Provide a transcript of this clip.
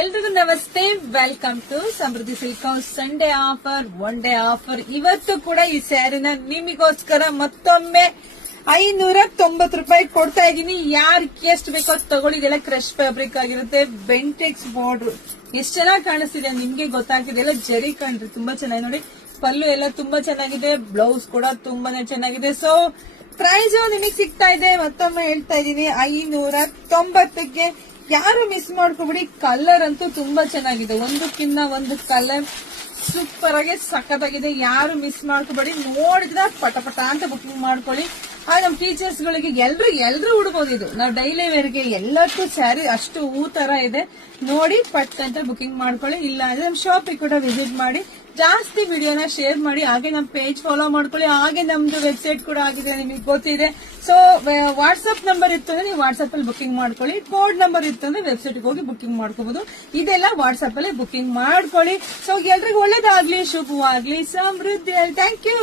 ಎಲ್ರಿಗೂ ನಮಸ್ತೆ, welcome to Samriddhi silk house Sunday offer, one day offer. ಇವತ್ತು ಕೂಡ ಈ ಸ್ಯಾರಿನ ನಿಮಗೋಸ್ಕರ ಮತ್ತೊಮ್ಮೆ 590 ರೂಪಾಯಿ ಕೊಡ್ತಾ ಇದೀನಿ. ಯಾರಿಗೆ ಎಷ್ಟು ಬೇಕೋ ತಗೊಳ್ಳಿ. ಇದೆಲ್ಲ ಕ್ರಶ್ ಫ್ಯಾಬ್ರಿಕ್ ಆಗಿರುತ್ತೆ, ಬೆಂಟೆಕ್ಸ್ ಬಾರ್ಡರ್ ಎಷ್ಟು ಚೆನ್ನಾಗಿ ಕಾಣಿಸ್ತಿದೆ ನಿಮ್ಗೆ ಗೊತ್ತಾಗ್ತಿದೆ. ಎಲ್ಲ ಜರಿ ಕಾಣ್ರಿ, ತುಂಬಾ ಚೆನ್ನಾಗಿ ನೋಡಿ. ಪಲ್ಲು ಎಲ್ಲ ತುಂಬಾ ಚೆನ್ನಾಗಿದೆ, ಬ್ಲೌಸ್ ಕೂಡ ತುಂಬಾನೇ ಚೆನ್ನಾಗಿದೆ. ಸೊ ಪ್ರೈಸ್ ನಿಮಗೆ ಸಿಗ್ತಾ ಇದೆ, ಮತ್ತೊಮ್ಮೆ ಹೇಳ್ತಾ ಇದೀನಿ 590ಕ್ಕೆ. ಯಾರು ಮಿಸ್ ಮಾಡ್ಕೋಬಿಡಿ. ಕಲರ್ ಅಂತೂ ತುಂಬಾ ಚೆನ್ನಾಗಿದೆ, ಒಂದಕ್ಕಿಂತ ಒಂದು ಕಲರ್ ಸೂಪರ್ ಆಗಿ ಸಖತ್ತಾಗಿದೆ. ಯಾರು ಮಿಸ್ ಮಾಡ್ಕೋಬೇಡಿ, ನೋಡಿದ್ರೆ ಪಟ ಅಂತ ಬುಕಿಂಗ್ ಮಾಡ್ಕೊಳ್ಳಿ. ನಮ್ ಟೀಚರ್ಸ್ ಗಳಿಗೆ ಎಲ್ರು ಉಡ್ಬೋದು. ಇದು ನಾವು ಡೈಲಿ ವೇರ್ಗೆ ಎಲ್ಲಕ್ಕೂ ಸ್ಯಾರಿ ಅಷ್ಟು ಹೂ ತರ ಇದೆ. ನೋಡಿ ಪಟ್ ಅಂತ ಬುಕಿಂಗ್ ಮಾಡ್ಕೊಳ್ಳಿ. ಇಲ್ಲ ಅಂದ್ರೆ ನಮ್ ಶಾಪಿಗೆ ಕೂಡ ವಿಸಿಟ್ ಮಾಡಿ. ಜಾಸ್ತಿ ವಿಡಿಯೋನ ಶೇರ್ ಮಾಡಿ, ಹಾಗೆ ನಮ್ ಪೇಜ್ ಫಾಲೋ ಮಾಡ್ಕೊಳ್ಳಿ. ಹಾಗೆ ನಮ್ದು ವೆಬ್ಸೈಟ್ ಕೂಡ ಆಗಿದೆ, ನಿಮಗೆ ಗೊತ್ತಿದೆ. ಸೊ ವಾಟ್ಸ್ಆಪ್ ನಂಬರ್ ಇತ್ತು ಅಂದ್ರೆ ನೀವು ವಾಟ್ಸ್ಆಪ್ ಅಲ್ಲಿ ಬುಕಿಂಗ್ ಮಾಡ್ಕೊಳ್ಳಿ. ಕೋಡ್ ನಂಬರ್ ಇತ್ತು ಅಂದ್ರೆ ವೆಬ್ಸೈಟ್ಗೆ ಹೋಗಿ ಬುಕಿಂಗ್ ಮಾಡ್ಕೋಬಹುದು. ಇದೆಲ್ಲ ವಾಟ್ಸ್ಆಪ್ ಅಲ್ಲಿ ಬುಕಿಂಗ್ ಮಾಡ್ಕೊಳ್ಳಿ. ಸೊ ಎಲ್ರಿಗೂ ಒಳ್ಳೇದಾಗ್ಲಿ, ಶುಭವಾಗ್ಲಿ, ಸಮೃದ್ಧಿ. Thank you.